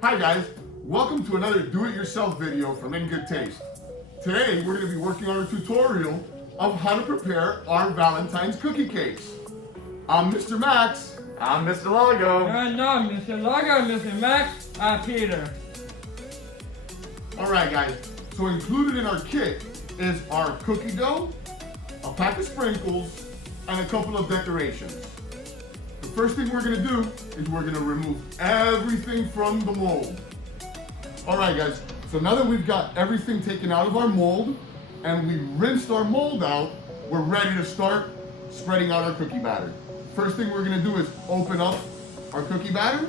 Hi guys, welcome to another do-it-yourself video from In Good Taste. Today we're going to be working on a tutorial of how to prepare our Valentine's cookie cakes. I'm Mr. Max. I'm Mr. Lago. No, Mr. Lago, Mr. Max, Peter. Alright guys, so included in our kit is our cookie dough, a pack of sprinkles, and a couple of decorations. The first thing we're going to do is we're going to remove everything from the mold. Alright guys, so now that we've got everything taken out of our mold and we rinsed our mold out, we're ready to start spreading out our cookie batter. First thing we're going to do is open up our cookie batter.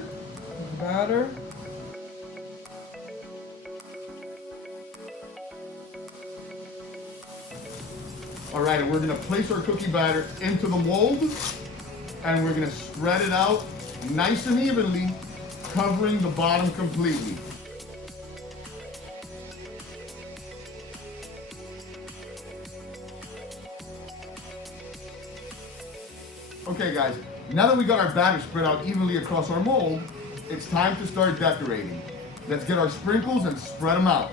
Alright, and we're going to place our cookie batter into the mold and we're going to spread it out nice and evenly, covering the bottom completely. Okay guys, now that we got our batter spread out evenly across our mold, it's time to start decorating. Let's get our sprinkles and spread them out.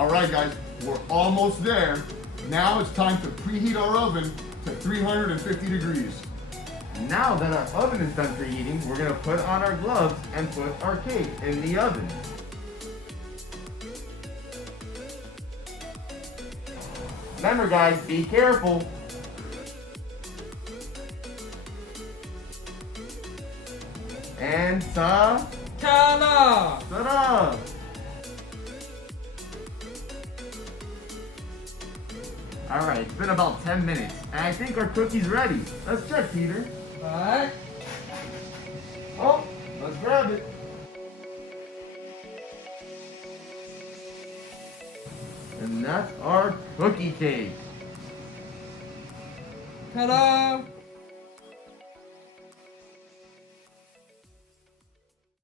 Alright guys, we're almost there. Now it's time to preheat our oven to 350 degrees. Now that our oven is done preheating, we're going to put on our gloves and put our cake in the oven. Remember guys, be careful. And Ta-da! ta-da! Alright, it's been about 10 minutes, and I think our cookie's ready. Let's check, Peter. Alright. Oh, let's grab it. And that's our cookie cake. Ta-da!